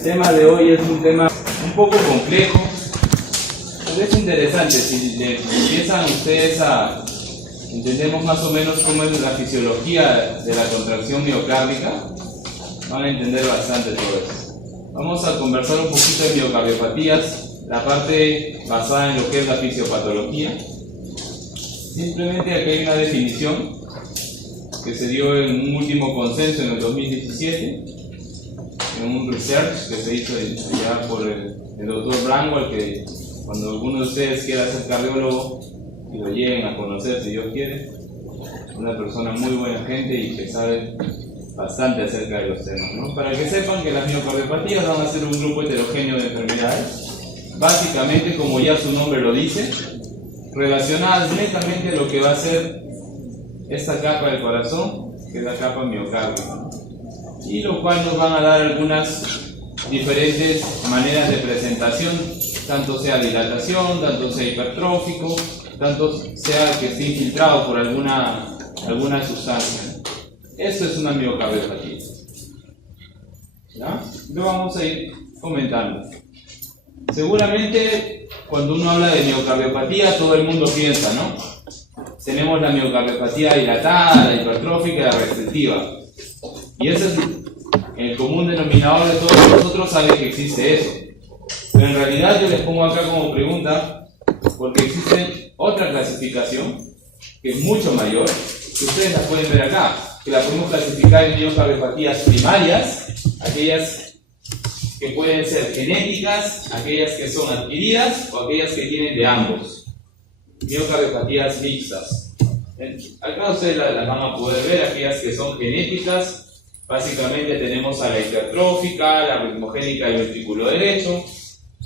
El tema de hoy es un tema un poco complejo, pero es interesante. Si le empiezan ustedes a entendemos más o menos cómo es la fisiología de la contracción miocárdica, van a entender bastante todo eso. Vamos a conversar un poquito de miocardiopatías, la parte basada en lo que es la fisiopatología. Simplemente aquí hay una definición que se dio en un último consenso en el 2017, en un research que se hizo ya por el doctor Bramwell, que cuando alguno de ustedes quiera ser cardiólogo y lo lleguen a conocer, si Dios quiere, una persona muy buena gente y que sabe bastante acerca de los temas, ¿no? Para que sepan que las miocardiopatías van a ser un grupo heterogéneo de enfermedades, básicamente, como ya su nombre lo dice, relacionadas netamente a lo que va a ser esta capa del corazón, que es la capa miocárdica, y lo cual nos van a dar algunas diferentes maneras de presentación, tanto sea dilatación, tanto sea hipertrófico, tanto sea que esté infiltrado por alguna sustancia. Esto es una miocardiopatía. ¿Ya? Lo vamos a ir comentando. Seguramente cuando uno habla de miocardiopatía todo el mundo piensa, ¿no? Tenemos la miocardiopatía dilatada, la hipertrófica y la restrictiva. Y ese es el común denominador de todos nosotros, sabe que existe eso. Pero en realidad yo les pongo acá como pregunta, porque existe otra clasificación que es mucho mayor, que ustedes la pueden ver acá, que la podemos clasificar en miocardiopatías primarias, aquellas que pueden ser genéticas, aquellas que son adquiridas o aquellas que tienen de ambos. Miocardiopatías mixtas. Acá ustedes las van a poder ver, aquellas que son genéticas. Básicamente tenemos a la hipertrófica, la ritmogénica y el ventrículo derecho.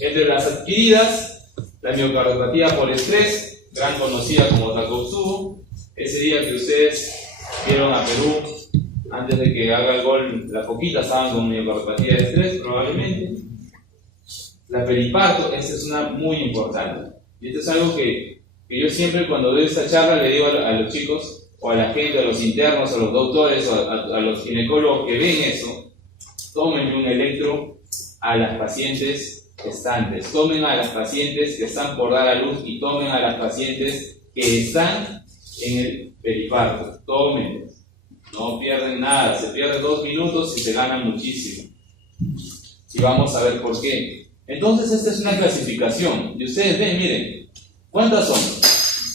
Entre las adquiridas, la miocardiopatía por estrés, gran conocida como Takotsubo. Ese día que ustedes vieron a Perú, antes de que haga el gol, la Foquita estaban con miocardiopatía de estrés, probablemente. La periparto, esta es una muy importante. Y esto es algo que yo siempre cuando doy esta charla le digo a los chicos, o a la gente, a los internos, a los doctores, o a los ginecólogos que ven eso, tomen un electro a las pacientes gestantes, tomen a las pacientes que están por dar a luz y tomen a las pacientes que están en el periparto, tomen, no pierden nada, se pierden 2 minutos y se ganan muchísimo. Y vamos a ver por qué. Entonces esta es una clasificación, y ustedes ven, miren, ¿cuántas son?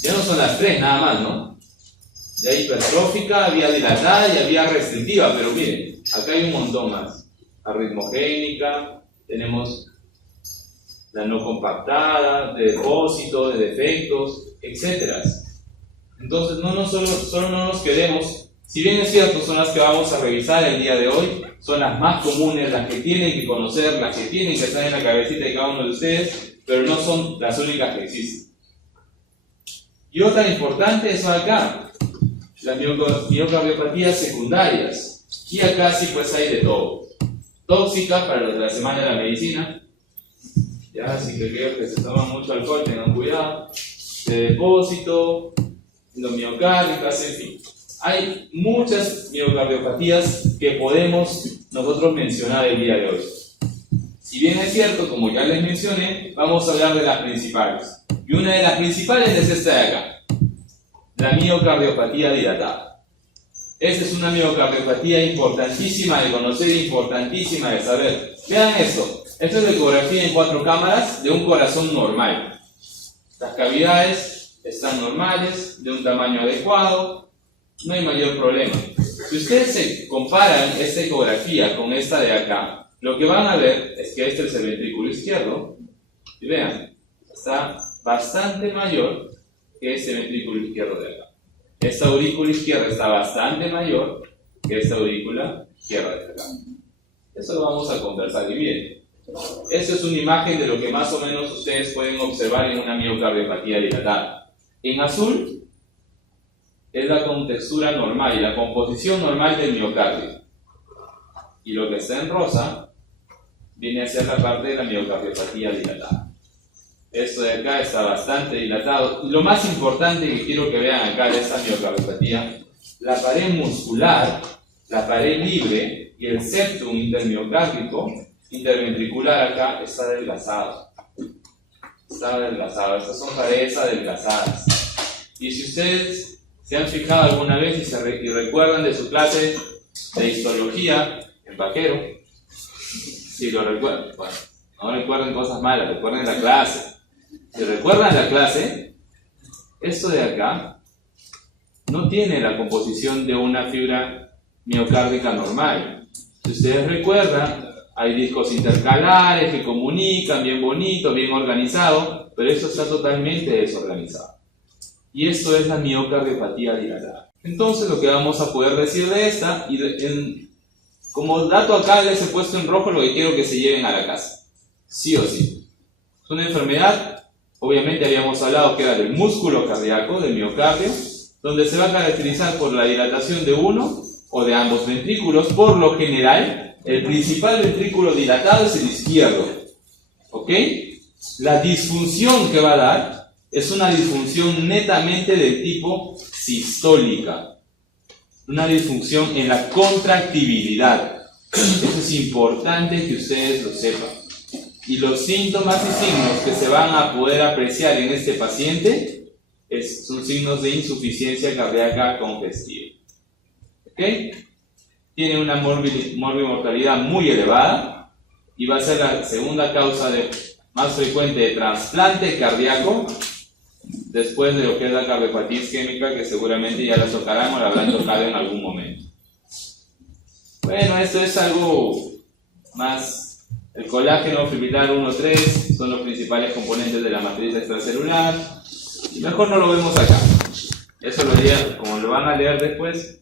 Ya no son las 3 nada más, ¿no? Ya hipertrófica, había dilatada y había restrictiva, pero miren, acá hay un montón más. Arritmogénica, tenemos la no compactada, de depósito, de defectos, etc. Entonces, solo no nos quedemos, si bien es cierto, son las que vamos a revisar el día de hoy, son las más comunes, las que tienen que conocer, las que tienen que estar en la cabecita de cada uno de ustedes, pero no son las únicas que existen. Y otra importante es acá, las miocardiopatías secundarias. Y acá sí pues hay de todo. Tóxicas para los de la semana de la medicina. Ya, así que aquellos que se toman mucho alcohol tengan cuidado. De depósito, endomiocárdicas, en fin. Hay muchas miocardiopatías que podemos nosotros mencionar el día de hoy. Si bien es cierto, como ya les mencioné, vamos a hablar de las principales. Y una de las principales es esta de acá. La miocardiopatía dilatada. Esta es una miocardiopatía importantísima de conocer, importantísima de saber. Vean esto. Esto es la ecografía en 4 cámaras de un corazón normal. Las cavidades están normales, de un tamaño adecuado, no hay mayor problema. Si ustedes se comparan esta ecografía con esta de acá, lo que van a ver es que este es el ventrículo izquierdo. Y vean, está bastante mayor que este ventrículo izquierdo de acá. Esta aurícula izquierda está bastante mayor que esta aurícula izquierda de acá. Eso lo vamos a conversar. Y miren, esta es una imagen de lo que más o menos ustedes pueden observar en una miocardiopatía dilatada. En azul es la contextura normal y la composición normal del miocardio. Y lo que está en rosa viene a ser la parte de la miocardiopatía dilatada. Esto de acá está bastante dilatado. Y lo más importante que quiero que vean acá de esta miocardiopatía, la pared muscular, la pared libre y el septum intermiocárdico interventricular acá está adelgazado. Está adelgazado. Estas son paredes adelgazadas. Y si ustedes se han fijado alguna vez y recuerdan de su clase de histología, en vaquero, si lo recuerdan, bueno, no recuerden cosas malas, recuerden la clase. Si recuerdan la clase, esto de acá no tiene la composición de una fibra miocárdica normal. Si ustedes recuerdan, hay discos intercalares que comunican, bien bonito, bien organizado, pero esto está totalmente desorganizado. Y esto es la miocardiopatía dilatada. Entonces lo que vamos a poder decir de esta, como dato acá les he puesto en rojo lo que quiero que se lleven a la casa. Sí o sí. Es una enfermedad, obviamente habíamos hablado que era del músculo cardíaco, del miocardio, donde se va a caracterizar por la dilatación de uno o de ambos ventrículos. Por lo general, el principal ventrículo dilatado es el izquierdo. ¿Ok? La disfunción que va a dar es una disfunción netamente del tipo sistólica. Una disfunción en la contractibilidad. Eso es importante que ustedes lo sepan. Y los síntomas y signos que se van a poder apreciar en este paciente son signos de insuficiencia cardíaca congestiva. ¿Ok? Tiene una morbimortalidad muy elevada y va a ser la segunda causa más frecuente de trasplante cardíaco después de lo que es la cardiopatía isquémica, que seguramente ya la tocarán o la habrán tocado en algún momento. Bueno, esto es algo más. El colágeno fibrilar 1,3 son los principales componentes de la matriz extracelular. Y mejor no lo vemos acá. Eso lo lean, como lo van a leer después.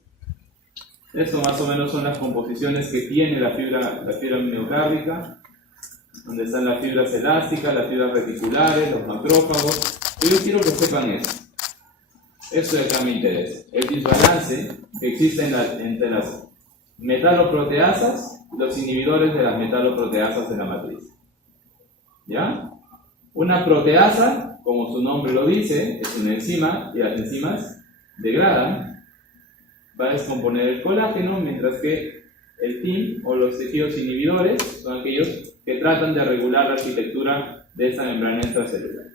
Esto más o menos son las composiciones que tiene la fibra miocárdica, donde están las fibras elásticas, las fibras reticulares, los macrófagos. Yo quiero que sepan esto de acá me interesa. El desbalance que existe entre las metaloproteasas y los inhibidores de las metaloproteasas de la matriz. ¿Ya? Una proteasa, como su nombre lo dice, es una enzima y las enzimas degradan, va a descomponer el colágeno, mientras que el TIM o los tejidos inhibidores son aquellos que tratan de regular la arquitectura de esta membrana extracelular.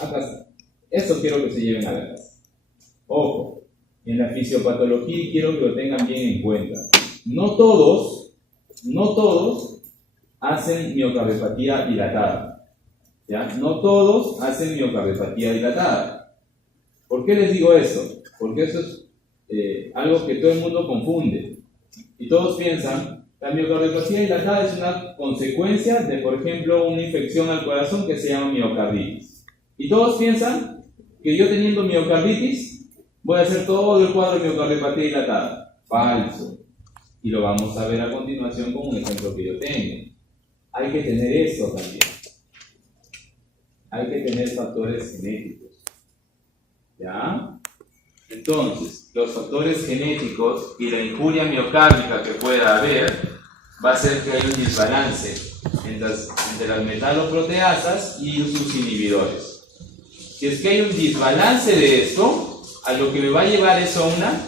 Acá está. Eso quiero que se lleven a la casa. Ojo, en la fisiopatología quiero que lo tengan bien en cuenta. No todos hacen miocardiopatía dilatada. ¿Ya? No todos hacen miocardiopatía dilatada. ¿Por qué les digo esto? Porque eso es algo que todo el mundo confunde. Y todos piensan, la miocardiopatía dilatada es una consecuencia de, por ejemplo, una infección al corazón que se llama miocarditis. Y todos piensan que yo teniendo miocarditis voy a hacer todo el cuadro de miocardiopatía dilatada. Falso. Y lo vamos a ver a continuación con un ejemplo que yo tengo. Hay que tener esto también. Hay que tener factores genéticos. ¿Ya? Entonces, los factores genéticos y la injuria miocárdica que pueda haber va a hacer que haya un desbalance entre las metaloproteasas y sus inhibidores. Si es que hay un desbalance de esto, a lo que me va a llevar eso a una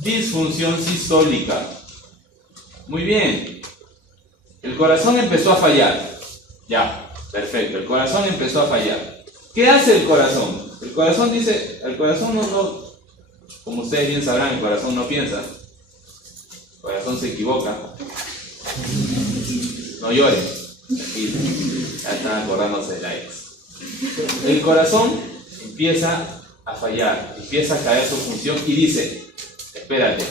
disfunción sistólica. Muy bien. El corazón empezó a fallar. Ya, perfecto. El corazón empezó a fallar. ¿Qué hace el corazón? El corazón dice, el corazón no, como ustedes bien sabrán, el corazón no piensa. El corazón se equivoca. No lloren. Ya están acordándose de la ex. El corazón empieza a fallar, empieza a caer su función y dice, espérate,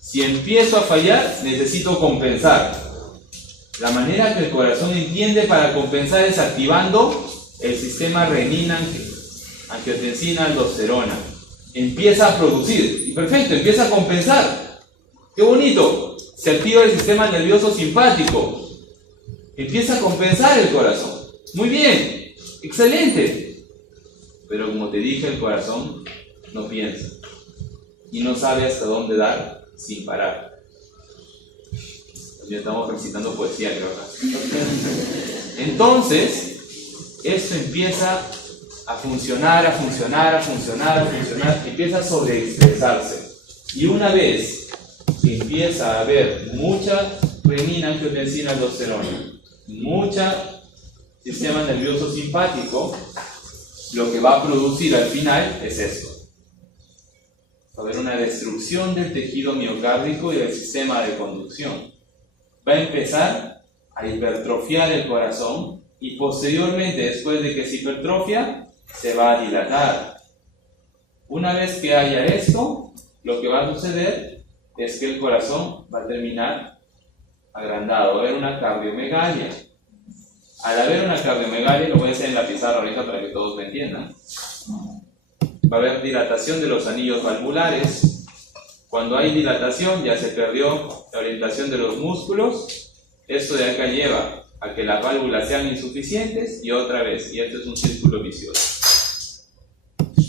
si empiezo a fallar, necesito compensar. La manera que el corazón entiende para compensar es activando el sistema renina-angiotensina-aldosterona. Empieza a producir, y perfecto, empieza a compensar. ¡Qué bonito! Se activa el sistema nervioso simpático. Empieza a compensar el corazón. Muy bien, excelente. Pero como te dije, el corazón no piensa y no sabe hasta dónde dar sin parar. Ya estamos recitando poesía, creo. Entonces, esto empieza a funcionar, empieza a sobreexpresarse. Y una vez que empieza a haber mucha renina, angiotensina, aldosterona. Mucho sistema nervioso simpático, lo que va a producir al final es esto. Va a haber una destrucción del tejido miocárdico y del sistema de conducción. Va a empezar a hipertrofiar el corazón y posteriormente, después de que se hipertrofia, se va a dilatar. Una vez que haya esto, lo que va a suceder es que el corazón va a terminar agrandado, va a haber una cardiomegalia. Al haber una cardiomegalia, lo voy a hacer en la pizarra ahorita para que todos me entiendan, va a haber dilatación de los anillos valvulares. Cuando hay dilatación ya se perdió la orientación de los músculos. Esto de acá lleva a que las válvulas sean insuficientes y otra vez, y esto es un círculo vicioso.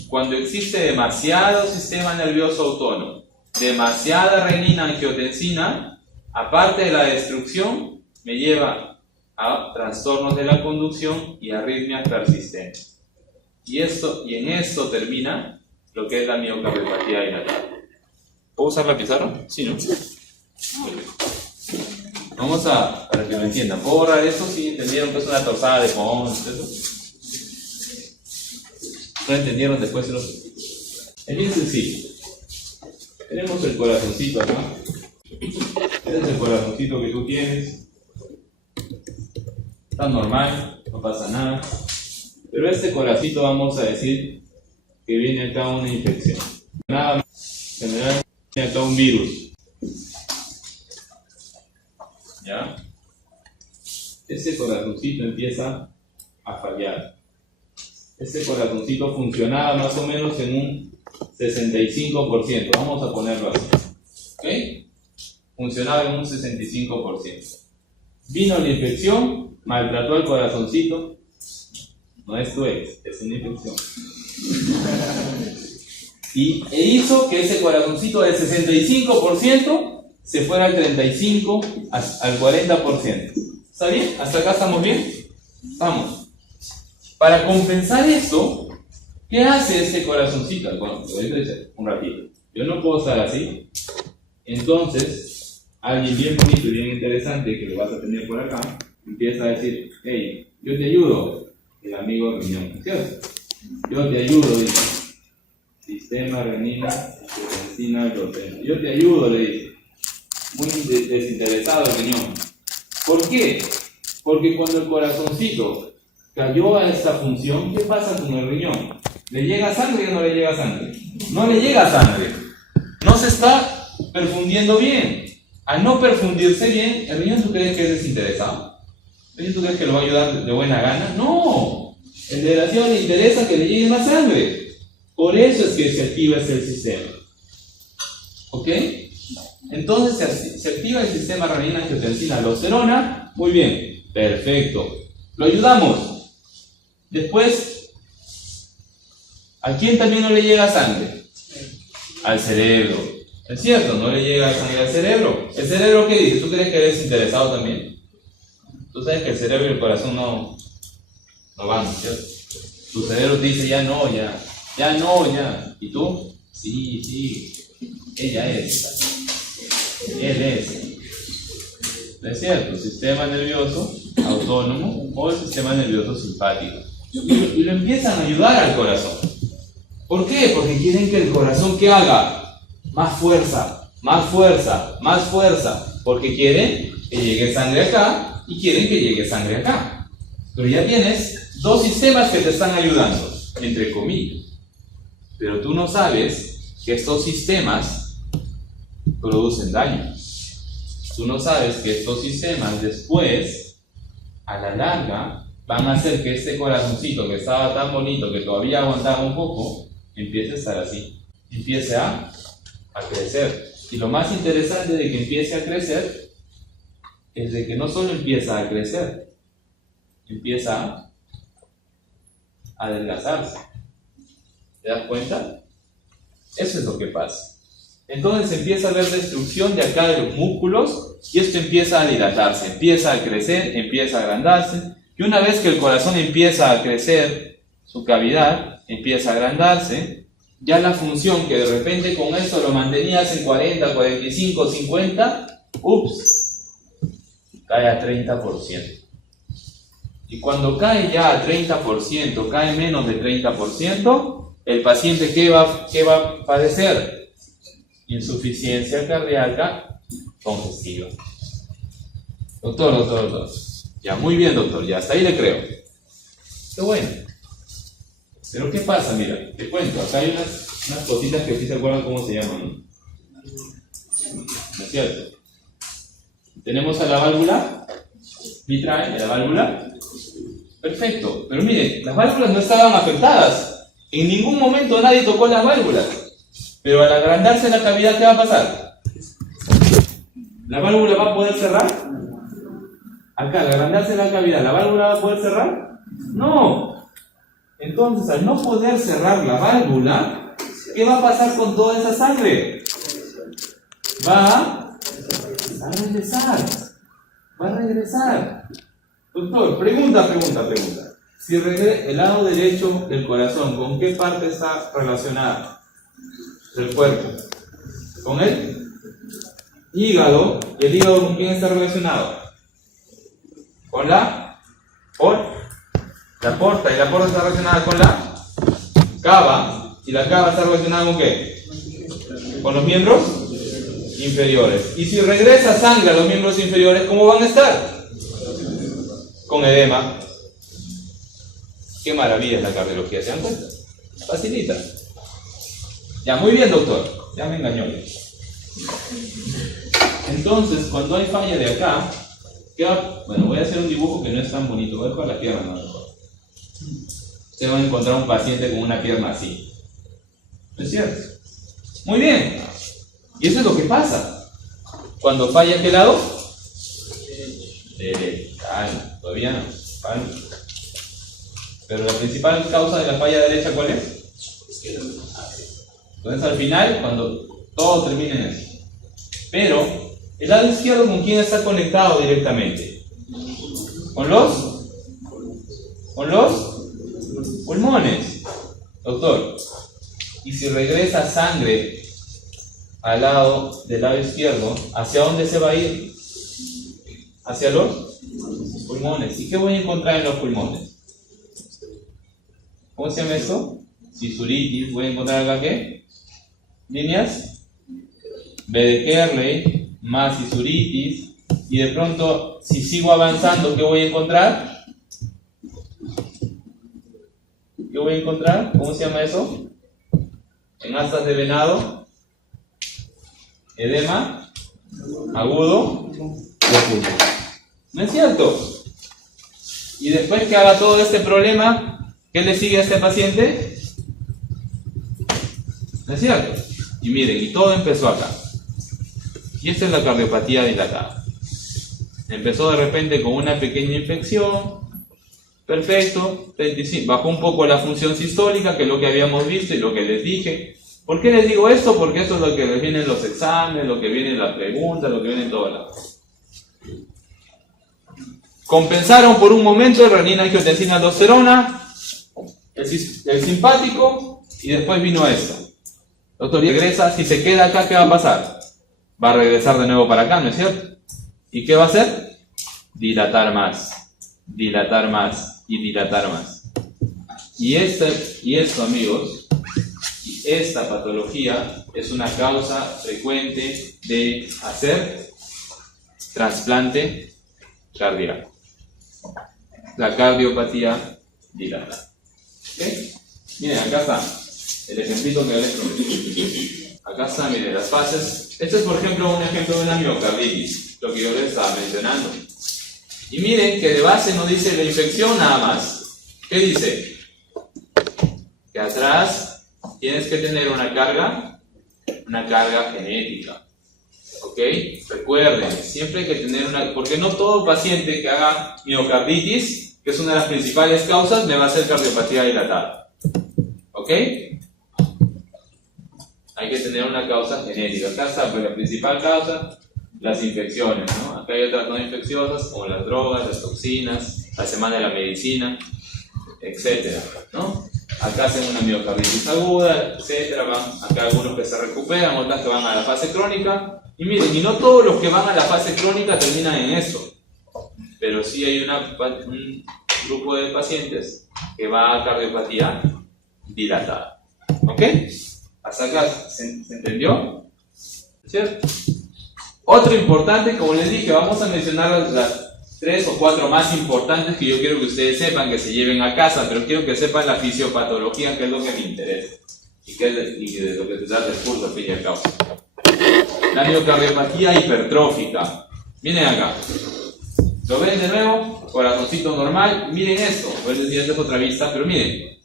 Cuando existe demasiado sistema nervioso autónomo, demasiada renina, angiotensina, aparte de la destrucción, me lleva a trastornos de la conducción y arritmias persistentes. Y en esto termina lo que es la miocardiopatía dilatada. ¿Puedo usar la pizarra? Sí, ¿no? Vamos para que lo entiendan. ¿Puedo borrar esto? ¿Sí entendieron que es una torzada de Pons? ¿No entendieron después? Es bien sencillo. Tenemos el corazoncito acá. Este es el corazoncito que tú tienes. Está normal, no pasa nada. Pero este corazoncito vamos a decir que viene acá una infección. Nada más, general, viene acá un virus. ¿Ya? Ese corazoncito empieza a fallar. Ese corazoncito funcionaba más o menos en un 65%. Vamos a ponerlo así. ¿Ok? Funcionaba en un 65%. Vino la infección, maltrató al corazoncito. No es tu ex, es una infección. E hizo que ese corazoncito del 65% se fuera al 35%, al 40%. ¿Está bien? ¿Hasta acá estamos bien? Vamos. Para compensar esto, ¿qué hace ese corazoncito? Bueno, te voy a decir un ratito. Yo no puedo estar así. Entonces, alguien bien bonito y bien interesante que lo vas a tener por acá, empieza a decir, hey, yo te ayudo. El amigo riñón, ¿cierto? Yo te ayudo, dice. Sistema, renina, angiotensina, aldosterona. Yo te ayudo, le dice. Muy desinteresado el riñón. ¿Por qué? Porque cuando el corazoncito cayó a esta función, ¿qué pasa con el riñón? ¿Le llega sangre o no le llega sangre? No le llega sangre. No se está perfundiendo bien. Al no perfundirse bien, ¿el riñón tú crees que es desinteresado? ¿Tú crees que lo va a ayudar de buena gana? No. El desgraciado le interesa que le llegue más sangre. Por eso es que se activa ese sistema. ¿Ok? Entonces se activa el sistema renina, angiotensina, aldosterona. Muy bien. Perfecto. Lo ayudamos. Después, ¿a quién también no le llega sangre? Al cerebro. ¿Es cierto? No le llega sangre al cerebro. ¿El cerebro qué dice? ¿Tú crees que eres interesado también? Tú sabes que el cerebro y el corazón no van, ¿cierto? Tu cerebro te dice, ya no, ya. ¿Y tú? Sí. Ella es. Él es. ¿No es cierto? Sistema nervioso autónomo o el sistema nervioso simpático. Y lo empiezan a ayudar al corazón. ¿Por qué? Porque quieren que el corazón, ¿qué haga? Más fuerza. Porque quieren que llegue sangre acá. Y quieren que llegue sangre acá. Pero ya tienes dos sistemas que te están ayudando, entre comillas. Pero tú no sabes que estos sistemas producen daño. Tú no sabes que estos sistemas después, a la larga, van a hacer que este corazoncito que estaba tan bonito, que todavía aguantaba un poco, empiece a estar así. Empiece a crecer. Y lo más interesante de que empiece a crecer es de que no solo empieza a crecer, empieza a adelgazarse. ¿Te das cuenta? Eso es lo que pasa. Entonces empieza a haber destrucción de acá de los músculos y esto empieza a dilatarse, empieza a crecer, empieza a agrandarse. Y una vez que el corazón empieza a crecer, su cavidad empieza a agrandarse, ya la función que de repente con esto lo mantenías en 40, 45, 50, cae a 30%. Y cuando cae ya a 30%, cae menos de 30%, el paciente ¿qué va a padecer? Insuficiencia cardíaca congestiva. Doctor. Ya, muy bien, doctor, ya hasta ahí le creo. Qué bueno. Pero ¿qué pasa? Mira, te cuento, acá hay unas cositas que sí se acuerdan cómo se llaman, ¿no? ¿No es cierto? Tenemos a la válvula mitral, la válvula. Perfecto, pero mire, las válvulas no estaban afectadas. En ningún momento nadie tocó las válvulas. Pero al agrandarse la cavidad, ¿qué va a pasar? ¿La válvula va a poder cerrar? Acá, al agrandarse la cavidad, ¿la válvula va a poder cerrar? No. Entonces, al no poder cerrar la válvula, ¿qué va a pasar con toda esa sangre? Va a regresar. Doctor, pregunta. Si el lado derecho del corazón, ¿con qué parte está relacionada del cuerpo? Con el hígado. ¿Y el hígado con quién está relacionado? Con la porta. ¿Y la porta está relacionada con la cava? ¿Y la cava está relacionada con qué? Con los miembros inferiores. Y si regresa sangre a los miembros inferiores, ¿cómo van a estar? Con edema. Qué maravilla es la cardiología, ¿se dan cuenta? Facilita. Ya, muy bien, doctor. Ya me engañó. Entonces, cuando hay falla de acá, bueno, voy a hacer un dibujo que no es tan bonito. Voy a dejar la pierna, ¿no? Usted va a encontrar un paciente con una pierna así. ¿No es cierto? Muy bien. Y eso es lo que pasa. Cuando falla, ¿qué lado? Calma, todavía no. Calma. Pero la principal causa de la falla derecha, ¿cuál es? Entonces al final, cuando todo termina en eso. Pero, el lado izquierdo, ¿con quién está conectado directamente? ¿Con los pulmones? Doctor, y si regresa sangre al lado del lado izquierdo, ¿hacia dónde se va a ir? Hacia los pulmones. ¿Y qué voy a encontrar en los pulmones? ¿Cómo se llama esto? Sisuritis. ¿Voy a encontrar acá qué? Líneas B de Kerley más sisuritis. Y de pronto, si sigo avanzando, ¿qué voy a encontrar? ¿Qué voy a encontrar? ¿Cómo se llama eso? En astas de venado, edema agudo profundo. ¿No es cierto? Y después que haga todo este problema, ¿qué le sigue a este paciente? ¿No es cierto? Y miren, y todo empezó acá. Y esta es la cardiopatía dilatada. Empezó de repente con una pequeña infección. Perfecto. Bajó un poco la función sistólica, que es lo que habíamos visto y lo que les dije. ¿Por qué les digo esto? Porque esto es lo que les viene en los exámenes, lo que viene en las preguntas, lo que viene en todos lados. Compensaron por un momento el renina, angiotensina, aldosterona, el simpático, y después vino esto. Doctor, y regresa, si se queda acá, ¿qué va a pasar? Va a regresar de nuevo para acá, ¿no es cierto? ¿Y qué va a hacer? Dilatar más y dilatar más. Y esto, amigos, esta patología es una causa frecuente de hacer trasplante cardíaco. La cardiopatía dilatada. ¿Okay? Miren, acá está el ejemplito que les prometí. Acá está, miren, las fases. Este es, por ejemplo, un ejemplo de una miocarditis, lo que yo les estaba mencionando. Y miren que de base no dice la infección nada más. ¿Qué dice? Que atrás tienes que tener una carga genética. ¿Ok? Recuerden, siempre hay que tener porque no todo paciente que haga miocarditis, que es una de las principales causas, me va a hacer cardiopatía dilatada. ¿Ok? Hay que tener una causa genética. Acá está, pues la principal causa, las infecciones, ¿no? Acá hay otras no infecciosas, como las drogas, las toxinas, la semana de la medicina, etcétera, ¿no? Acá hacen una miocarditis aguda, etcétera. Acá algunos que se recuperan, otras que van a la fase crónica. Y miren, y no todos los que van a la fase crónica terminan en eso. pero sí hay un grupo de pacientes que va a cardiopatía dilatada. ¿Ok? ¿Hasta acá se entendió? ¿Cierto? Otro importante, como les dije, vamos a mencionar las 3 o 4 más importantes que yo quiero que ustedes sepan, que se lleven a casa, pero quiero que sepan la fisiopatología, que es lo que me interesa y que es de lo que se trata el curso al fin y al cabo. La miocardiopatía hipertrófica. Miren acá. ¿Lo ven de nuevo? Corazoncito normal. Miren esto. Voy a decir otra vista, pero miren.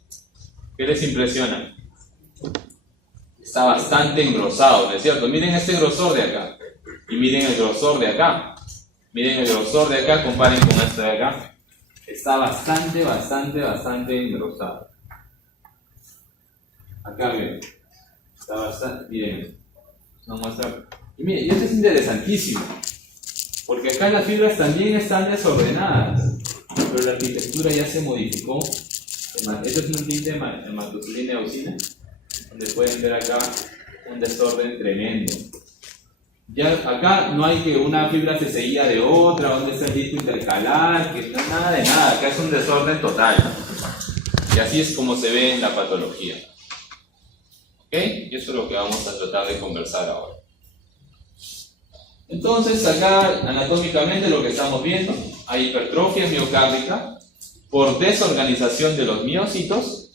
¿Qué les impresiona? Está bastante engrosado, ¿no es cierto? Miren este grosor de acá. Y miren el grosor de acá. Miren el grosor de acá, comparen con este de acá. Está bastante engrosado. Acá miren. Está bastante, miren. No muestra. Y miren, y esto es interesantísimo. Porque acá las fibras también están desordenadas. Pero la arquitectura ya se modificó. Este es un tinte de hematocilina y eosina, donde pueden ver acá un desorden tremendo. Ya acá no hay que una fibra se seguía de otra, donde está el disco intercalar, que no es nada de nada, acá es un desorden total. Y así es como se ve en la patología. ¿Ok? Y eso es lo que vamos a tratar de conversar ahora. Entonces acá anatómicamente lo que estamos viendo, hay hipertrofia miocárdica por desorganización de los miocitos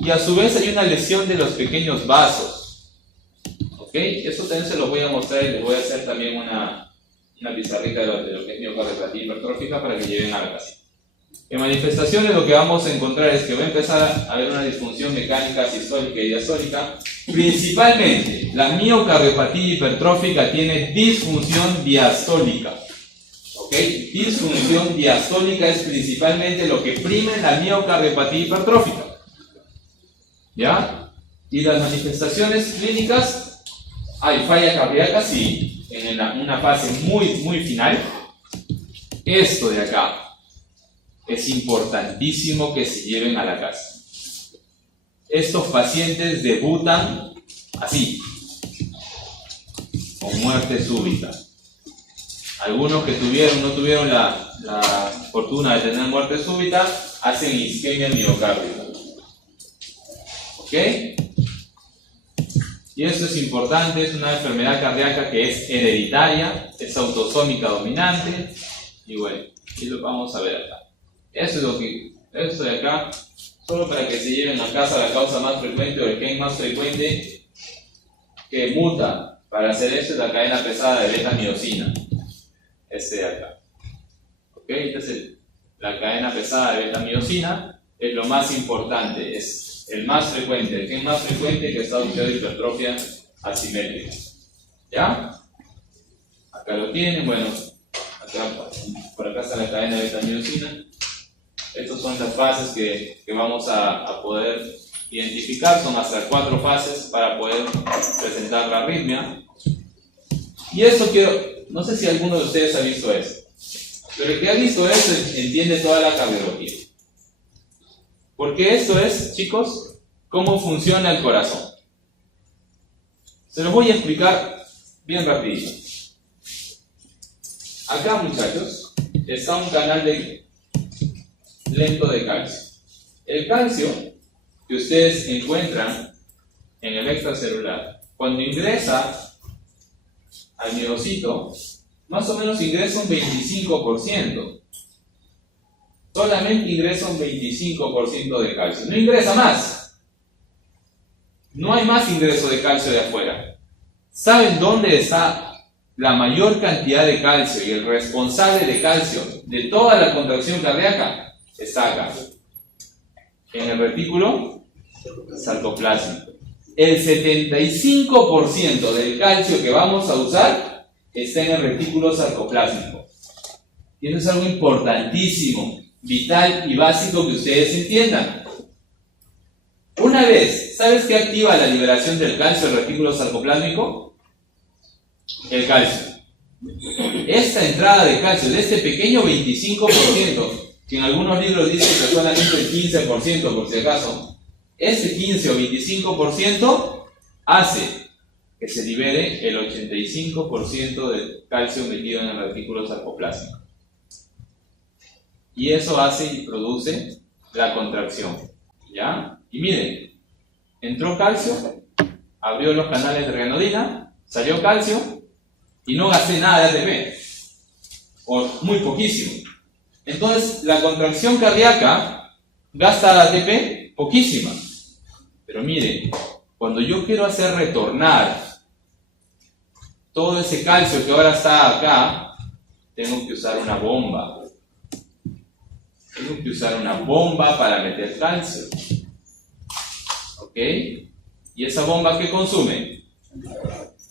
y a su vez hay una lesión de los pequeños vasos. ¿Ok? Eso también se los voy a mostrar y les voy a hacer también una pizarrita de lo que es miocardiopatía hipertrófica para que lleven a la casa. En manifestaciones lo que vamos a encontrar es que va a empezar a haber una disfunción mecánica sistólica y diastólica. Principalmente, la miocardiopatía hipertrófica tiene disfunción diastólica. ¿Ok? Disfunción diastólica es principalmente lo que prima en la miocardiopatía hipertrófica. ¿Ya? Y las manifestaciones clínicas, hay falla cardíaca, sí, en una fase muy final. Esto de acá es importantísimo que se lleven a la casa. Estos pacientes debutan así, con muerte súbita. Algunos que no tuvieron la fortuna de tener muerte súbita, hacen isquemia miocárdica. ¿Ok? Y eso es importante, es una enfermedad cardíaca que es hereditaria, es autosómica dominante, y bueno, y lo vamos a ver acá. Eso de acá, solo para que se lleven a casa la causa más frecuente o el gen más frecuente que muta para hacer eso es la cadena pesada de beta-miosina. Este de acá. ¿Ok? Entonces, la cadena pesada de beta-miosina es lo más importante, es el más frecuente, el gen más frecuente que está asociado a hipertrofia asimétrica. ¿Ya? Acá lo tienen, bueno, por acá está la cadena de beta-miosina. Estas son las fases que vamos a poder identificar, son hasta 4 fases para poder presentar la arritmia. Y eso no sé si alguno de ustedes ha visto eso, pero el que ha visto eso entiende toda la cardiología. Porque esto es, chicos, cómo funciona el corazón. Se los voy a explicar bien rapidito. Acá, muchachos, está un canal lento de calcio. El calcio que ustedes encuentran en el extracelular, cuando ingresa al miocito, más o menos ingresa un 25%. Solamente ingresa un 25% de calcio. No ingresa más. No hay más ingreso de calcio de afuera. ¿Saben dónde está la mayor cantidad de calcio y el responsable de calcio de toda la contracción cardíaca? Está acá, en el retículo sarcoplásmico. El 75% del calcio que vamos a usar está en el retículo sarcoplásmico. Y eso es algo importantísimo, vital y básico que ustedes entiendan. Una vez, ¿sabes qué activa la liberación del calcio del retículo sarcoplásmico? El calcio. Esta entrada de calcio, de este pequeño 25%, que en algunos libros dice que solamente el 15% por si acaso, ese 15 o 25% hace que se libere el 85% del calcio metido en el retículo sarcoplásmico. Y eso hace y produce la contracción. ¿Ya? Y miren, entró calcio, abrió los canales de reanodina, salió calcio y no gasté nada de ATP. O muy poquísimo. Entonces, la contracción cardíaca gasta ATP poquísima. Pero miren, cuando yo quiero hacer retornar todo ese calcio que ahora está acá, tengo que usar una bomba. Tengo que usar una bomba para meter calcio. ¿Ok? ¿Y esa bomba qué consume?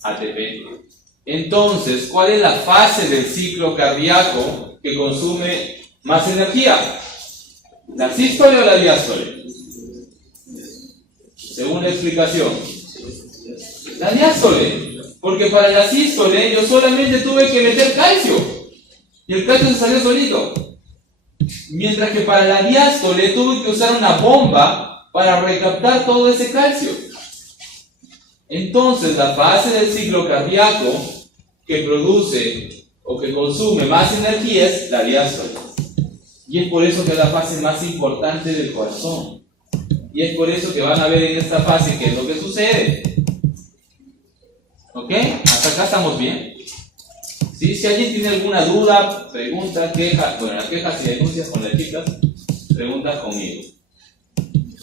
ATP. Entonces, ¿cuál es la fase del ciclo cardíaco que consume más energía? ¿La sístole o la diástole? Según la explicación. La diástole. Porque para la sístole yo solamente tuve que meter calcio. Y el calcio se salió solito. Mientras que para la diástole tuve que usar una bomba para recaptar todo ese calcio. Entonces la fase del ciclo cardíaco que produce o que consume más energía es la diástole. Y es por eso que es la fase más importante del corazón. Y es por eso que van a ver en esta fase qué es lo que sucede. ¿Ok? ¿Hasta acá estamos bien? ¿Sí? Si alguien tiene alguna duda, pregunta, queja, bueno, las quejas y denuncias con las chicas, preguntas conmigo.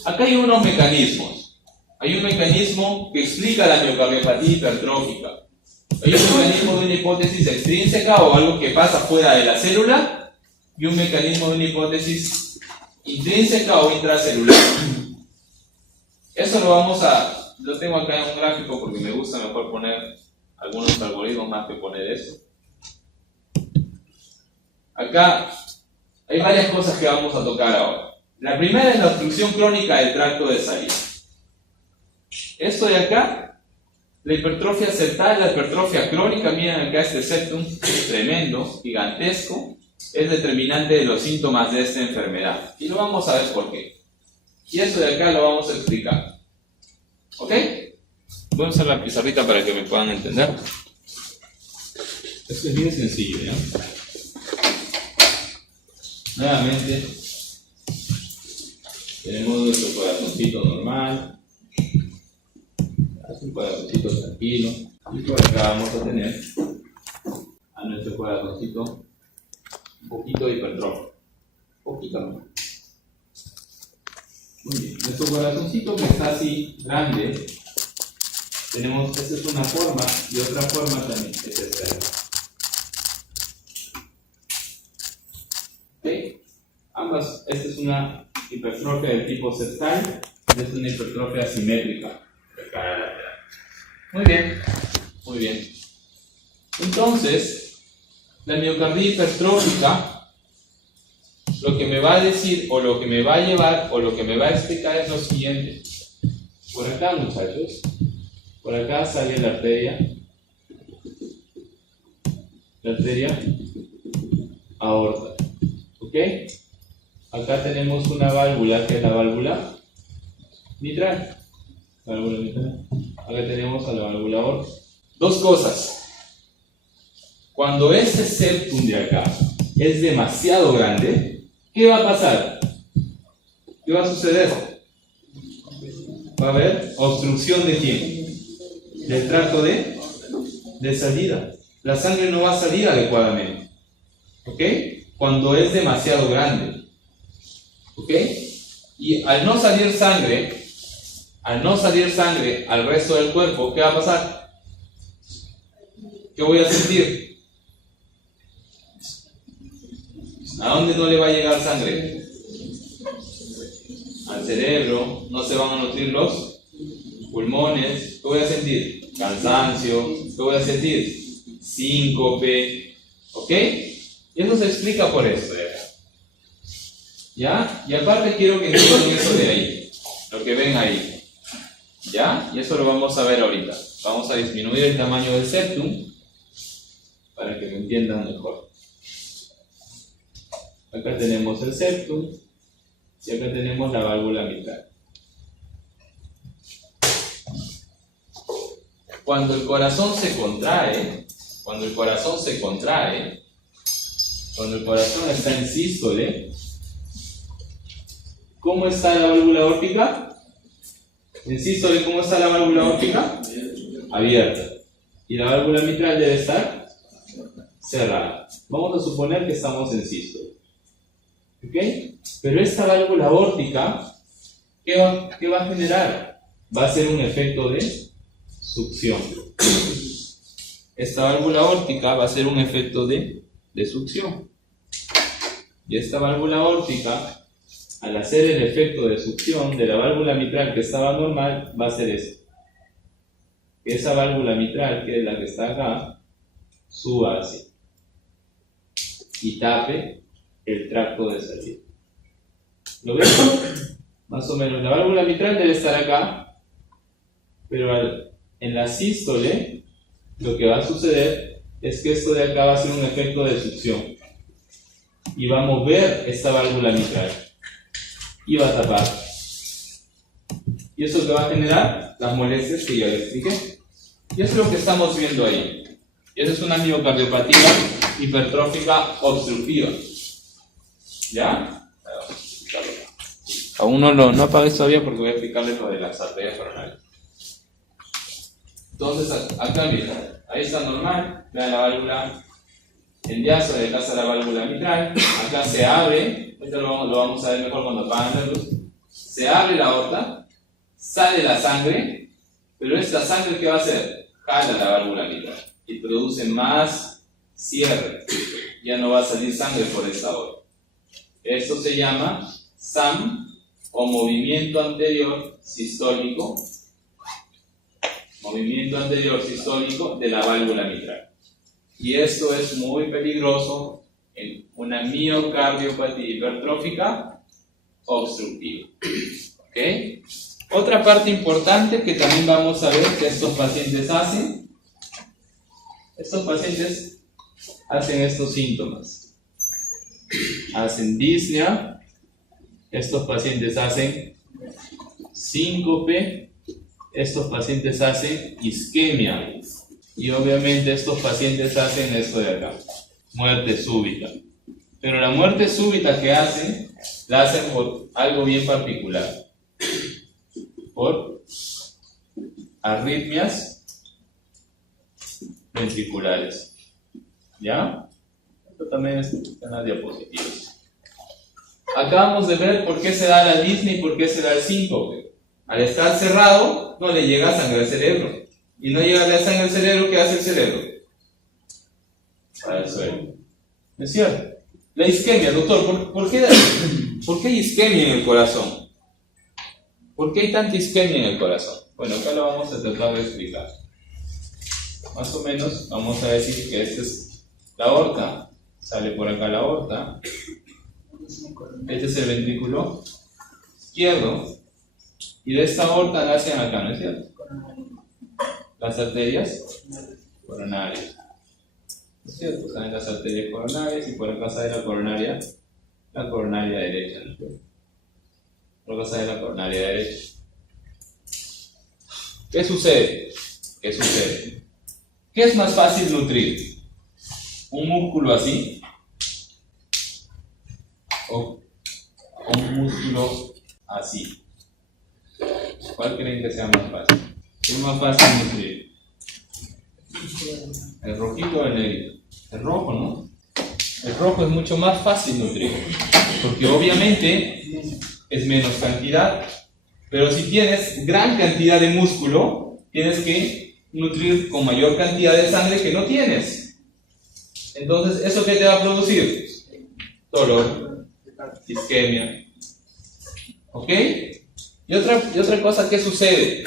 Acá hay unos mecanismos. Hay un mecanismo que explica la miocardiopatía hipertrófica. Hay un mecanismo de una hipótesis extrínseca o algo que pasa fuera de la célula y un mecanismo de una hipótesis intrínseca o intracelular. Eso lo tengo acá en un gráfico porque me gusta mejor poner algunos algoritmos más que poner eso. Acá hay varias cosas que vamos a tocar ahora. La primera es la obstrucción crónica del tracto de salida. Esto de acá, la hipertrofia septal, la hipertrofia crónica, miren acá este septum, tremendo, gigantesco, es determinante de los síntomas de esta enfermedad. Y lo vamos a ver por qué. Y eso de acá lo vamos a explicar. ¿Ok? Voy a usar la pizarrita para que me puedan entender. Esto es bien sencillo, ¿ya? Nuevamente, tenemos nuestro corazoncito normal. Un corazoncito tranquilo. Y por acá vamos a tener a nuestro corazoncito un poquito hipertrófico. Un poquito más. Muy bien. Nuestro corazoncito que está así grande, tenemos, esta es una forma y otra forma también es esta. ¿Okay? Ambas, esta es una hipertrofia del tipo septal, esta es una hipertrofia asimétrica de cara lateral. Muy bien, muy bien. Entonces, la miocardía hipertrófica, lo que me va a decir, o lo que me va a llevar, o lo que me va a explicar es lo siguiente. Por acá, muchachos, por acá sale la arteria aorta. ¿Ok? Acá tenemos una válvula, que es la válvula mitral. Válvula mitral. Acá tenemos a la válvula aorta. Dos cosas. Cuando este septum de acá es demasiado grande, ¿qué va a pasar? ¿Qué va a suceder? Va a haber obstrucción de quién? Del tracto de salida. La sangre no va a salir adecuadamente. ¿Ok? Cuando es demasiado grande. ¿Ok? Y al no salir sangre al resto del cuerpo, ¿qué va a pasar? ¿Qué voy a sentir? ¿A dónde no le va a llegar sangre? Al cerebro, no se van a nutrir los pulmones. ¿Qué voy a sentir? Cansancio. ¿Qué voy a sentir? Síncope. ¿Ok? Y eso se explica por esto de acá. ¿Ya? Y aparte quiero que entiendan eso de ahí, lo que ven ahí. ¿Ya? Y eso lo vamos a ver ahorita. Vamos a disminuir el tamaño del septum para que me entiendan mejor. Acá tenemos el septum y acá tenemos la válvula mitral. Cuando el corazón se contrae, cuando el corazón está en sístole, ¿cómo está la válvula aórtica? En sístole, ¿cómo está la válvula aórtica? Abierta. Y la válvula mitral debe estar cerrada. Vamos a suponer que estamos en sístole. ¿Ok? Pero esta válvula aórtica, ¿qué va a generar? Va a ser un efecto de succión. Esta válvula aórtica va a ser un efecto de succión. Y esta válvula aórtica, al hacer el efecto de succión de la válvula mitral que estaba normal, va a hacer esto. Que esa válvula mitral, que es la que está acá, suba así y tape el tracto de salida. ¿Lo ven? Más o menos, la válvula mitral debe estar acá, pero en la sístole lo que va a suceder es que esto de acá va a ser un efecto de succión y va a mover esta válvula mitral y va a tapar. Y eso es lo que va a generar las molestias que ya les expliqué. Y eso es lo que estamos viendo ahí. Y eso es una miocardiopatía hipertrófica obstructiva. ¿Ya? Aún no apagues todavía porque voy a explicarles lo de las arterias coronarias. Entonces, acá miren, ahí está normal, vean la válvula en diástole, acá está la válvula mitral, acá se abre, esto lo vamos a ver mejor cuando apagan la luz, se abre la aorta, sale la sangre, pero esta sangre ¿qué va a hacer? Jala la válvula mitral y produce más cierre, ya no va a salir sangre por esta aorta. Esto se llama SAM o movimiento anterior sistólico. Movimiento anterior sistólico de la válvula mitral. Y esto es muy peligroso en una miocardiopatía hipertrófica obstructiva. ¿Ok? Otra parte importante que también vamos a ver que estos pacientes hacen. Estos pacientes hacen estos síntomas. Hacen disnea. Estos pacientes hacen síncope. Estos pacientes hacen isquemia y obviamente estos pacientes hacen esto de acá, muerte súbita. Pero la muerte súbita que hacen, la hacen por algo bien particular, por arritmias ventriculares. ¿Ya? Esto también está en las diapositivas. Acabamos de ver por qué se da la disnea y por qué se da el síncope. Al estar cerrado, no le llega sangre al cerebro. Y no llega la sangre al cerebro, ¿qué hace el cerebro? Para el suelo. ¿Es cierto? La isquemia, doctor, ¿por qué hay isquemia en el corazón? ¿Por qué hay tanta isquemia en el corazón? Bueno, acá lo vamos a tratar de explicar. Más o menos, vamos a decir que esta es la aorta. Sale por acá la aorta. Este es el ventrículo izquierdo. Y de esta aorta nacen acá, ¿no es cierto? Las arterias coronarias. ¿No es cierto? Salen las arterias coronarias y por acá sale la coronaria derecha, ¿no es cierto? Por acá sale la coronaria derecha. ¿Qué sucede? ¿Qué es más fácil nutrir? ¿Un músculo así? ¿O un músculo así? ¿Cuál creen que sea más fácil? ¿Qué es más fácil nutrir? ¿El rojito o el negrito? El rojo, ¿no? El rojo es mucho más fácil nutrir, porque obviamente es menos cantidad, pero si tienes gran cantidad de músculo, tienes que nutrir con mayor cantidad de sangre que no tienes. Entonces, ¿eso qué te va a producir? Dolor, isquemia. ¿Ok? Y otra cosa, ¿qué sucede?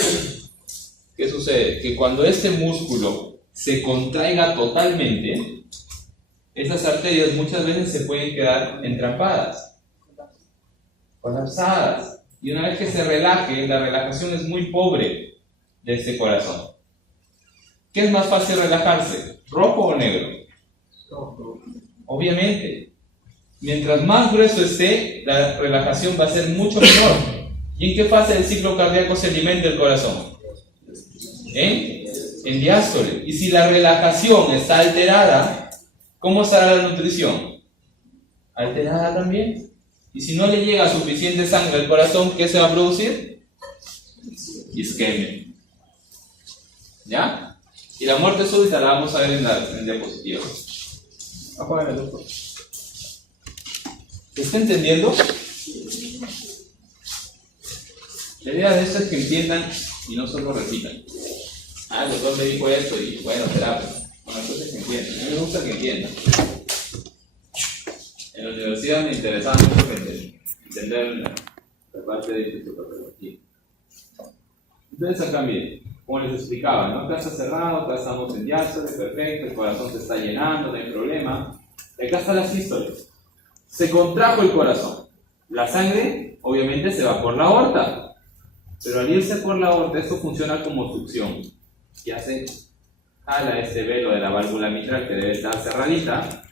¿Qué sucede? Que cuando este músculo se contraiga totalmente, esas arterias muchas veces se pueden quedar entrampadas, colapsadas. Y una vez que se relaje, la relajación es muy pobre de este corazón. ¿Qué es más fácil relajarse? ¿Rojo o negro? Rojo. Obviamente. Mientras más grueso esté, la relajación va a ser mucho menor. ¿Y en qué fase del ciclo cardíaco se alimenta el corazón? En diástole. Y si la relajación está alterada, ¿cómo estará la nutrición? alterada también. Y si no le llega suficiente sangre al corazón, ¿qué se va a producir? Isquemia. ¿Ya? Y la muerte súbita la vamos a ver en el diapositivo. Apágala, doctor. ¿Se está entendiendo? La idea de esto es que entiendan y no solo repitan. El doctor me dijo esto y bueno, será. Bueno, entonces que entiendan. A mí me gusta que entiendan. En la universidad me interesaba mucho entender la parte de fisiopatología. Entonces acá miren, como les explicaba, ¿no? Acá está cerrado, acá estamos en diástole, perfecto, el corazón se está llenando, no hay problema. Y acá está la sístole. Se contrajo el corazón. La sangre, obviamente, se va por la aorta. Pero al irse por la aorta, esto funciona como succión. Y jala este velo de la válvula mitral que debe estar cerradita.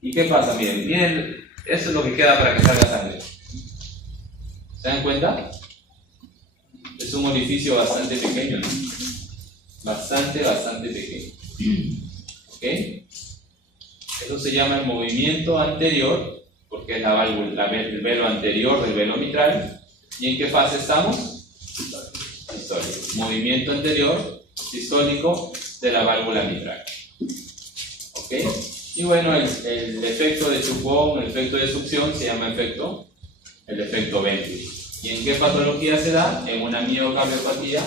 ¿Y qué pasa? Miren, eso es lo que queda para que salga sangre. ¿Se dan cuenta? Es un orificio bastante pequeño, ¿no? Bastante pequeño. ¿Ok? Eso se llama el movimiento anterior, porque es la válvula, el velo anterior del velo mitral. ¿Y en qué fase estamos? Sistólico. Movimiento anterior, sistólico de la válvula mitral. ¿Ok? Y bueno, el efecto de chupón, el efecto de succión se llama el efecto Ventris. ¿Y en qué patología se da? En una miocardiopatía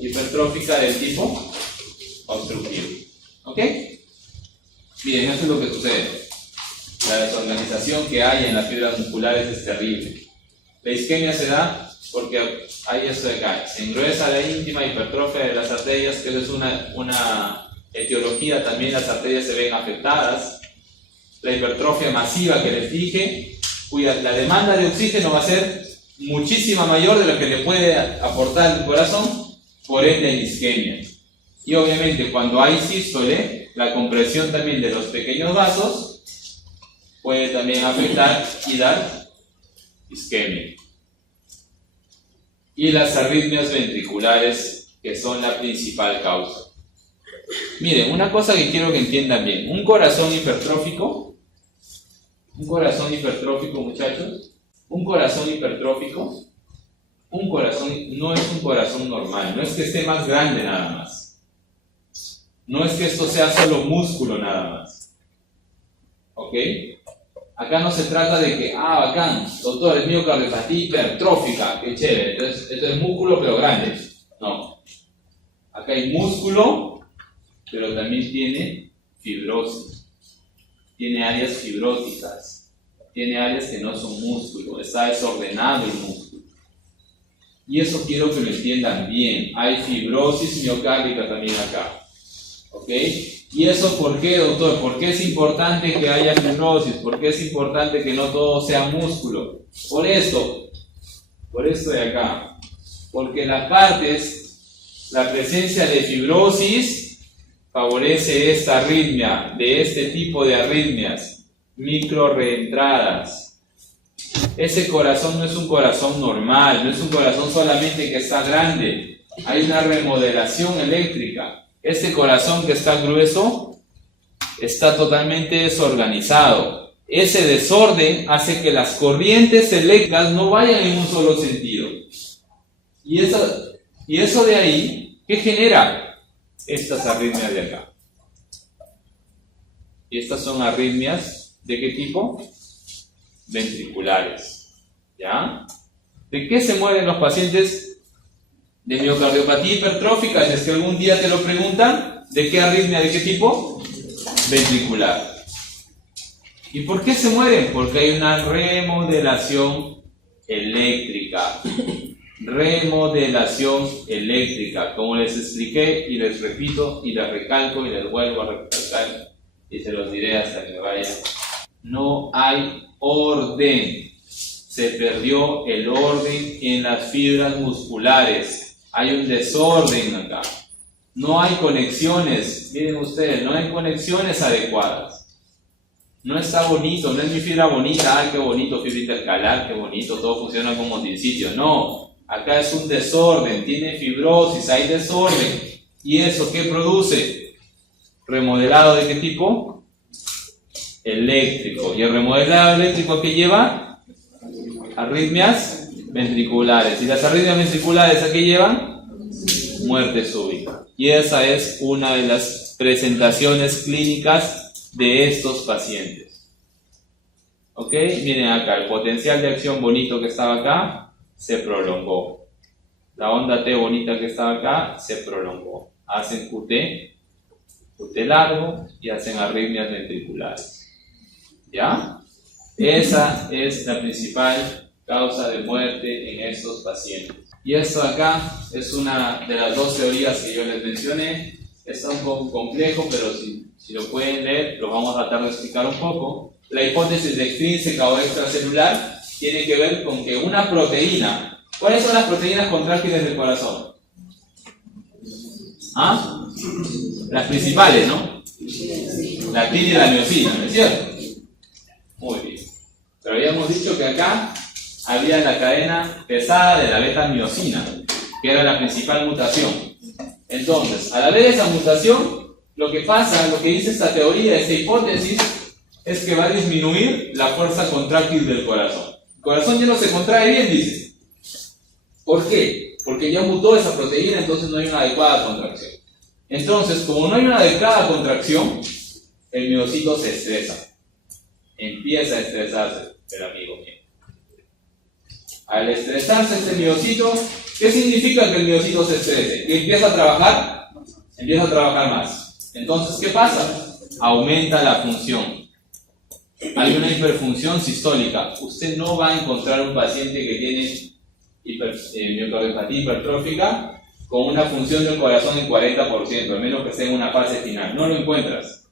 hipertrófica del tipo obstructivo. ¿Ok? Miren, eso es lo que sucede. La desorganización que hay en las fibras musculares es terrible. La isquemia se da porque hay esto de acá. Se engruesa la íntima, hipertrofia de las arterias, que eso es una etiología. También las arterias se ven afectadas. La hipertrofia masiva que les dije, la demanda de oxígeno va a ser muchísima mayor de lo que le puede aportar el corazón, por ende hay isquemia. Y obviamente cuando hay sístole, la compresión también de los pequeños vasos puede también afectar y dar isquemia. Y las arritmias ventriculares, que son la principal causa. Miren, una cosa que quiero que entiendan bien: un corazón hipertrófico, muchachos, un corazón hipertrófico, no es un corazón normal, no es que esté más grande nada más, no es que esto sea solo músculo nada más. ¿Ok? Acá no se trata de que, bacán, doctor, es miocardiopatía hipertrófica, qué chévere, entonces esto es músculo pero grande. No. Acá hay músculo, pero también tiene fibrosis, tiene áreas fibróticas. Tiene áreas que no son músculo, está desordenado el músculo. Y eso quiero que lo entiendan bien. Hay fibrosis miocárdica también acá. ¿Ok? ¿Y eso por qué, doctor? ¿Por qué es importante que haya fibrosis? ¿Por qué es importante que no todo sea músculo? Por esto de acá. Porque las partes, la presencia de fibrosis favorece esta arritmia, de este tipo de arritmias. Micro reentradas. Ese corazón no es un corazón normal, no es un corazón solamente que está grande, hay una remodelación eléctrica. Este corazón que está grueso está totalmente desorganizado. Ese desorden hace que las corrientes eléctricas no vayan en un solo sentido. Y eso de ahí, ¿qué genera? Estas arritmias de acá. Y estas son arritmias, ¿de qué tipo? Ventriculares. ¿Ya? ¿De qué se mueren los pacientes de miocardiopatía hipertrófica? Si es que algún día te lo preguntan, ¿de qué arritmia, de qué tipo? Ventricular. ¿Y por qué se mueren? Porque hay una remodelación eléctrica. Remodelación eléctrica. Como les expliqué y les repito y les recalco y les vuelvo a recalcar y se los diré hasta que vaya. No hay orden. Se perdió el orden en las fibras musculares. Hay un desorden acá. No hay conexiones. Miren ustedes, no hay conexiones adecuadas. No está bonito, no es mi fibra bonita. Ay, qué bonito, fibra intercalar, qué bonito, todo funciona como motincillo. No, acá es un desorden, tiene fibrosis, hay desorden. ¿Y eso qué produce? ¿Remodelado de qué tipo? eléctrico. ¿Y el remodelado eléctrico a qué lleva? Arritmias ventriculares. ¿Y las arritmias ventriculares a qué llevan? Muerte súbita. Y esa es una de las presentaciones clínicas de estos pacientes. ¿Ok? Miren acá, el potencial de acción bonito que estaba acá se prolongó. La onda T bonita que estaba acá se prolongó. Hacen QT largo y hacen arritmias ventriculares. ¿Ya? Esa es la principal causa de muerte en estos pacientes. Y esto acá es una de las dos teorías que yo les mencioné. Está un poco complejo, pero si lo pueden leer, lo vamos a tratar de explicar un poco. La hipótesis de extrínseca o extracelular tiene que ver con que una proteína... ¿Cuáles son las proteínas contráctiles del corazón? ¿Ah? Las principales, ¿no? La actina y la miocina, ¿no es cierto? Muy bien. Pero habíamos dicho que acá había la cadena pesada de la beta-miocina, que era la principal mutación. Entonces, al haber esa mutación, lo que pasa, lo que dice esta teoría, esta hipótesis, es que va a disminuir la fuerza contráctil del corazón. El corazón ya no se contrae bien, dice. ¿Por qué? Porque ya mutó esa proteína, entonces no hay una adecuada contracción. Entonces, como no hay una adecuada contracción, el miocito se estresa. Empieza a estresarse el amigo mío. Al estresarse este miocito, ¿qué significa que el miocito se estrese? Que empieza a trabajar más. Entonces, ¿qué pasa? Aumenta la función. Hay una hiperfunción sistólica. Usted no va a encontrar un paciente que tiene miocardiopatía hipertrófica con una función del corazón en 40%, al menos que esté en una fase final. No lo encuentras.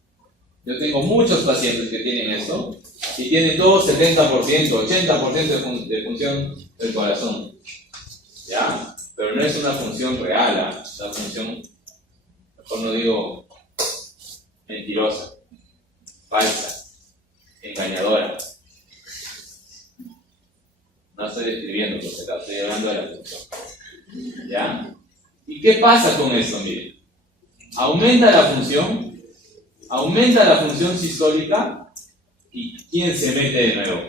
Yo tengo muchos pacientes que tienen esto y tienen todos 70%, 80% de función del corazón. ¿Ya? Pero no es una función real, es una función, mejor no digo mentirosa, falsa, engañadora. No estoy describiendo lo que estoy hablando de la función. ¿Ya? ¿Y qué pasa con esto? Miren, aumenta la función sistólica y ¿quién se mete de nuevo?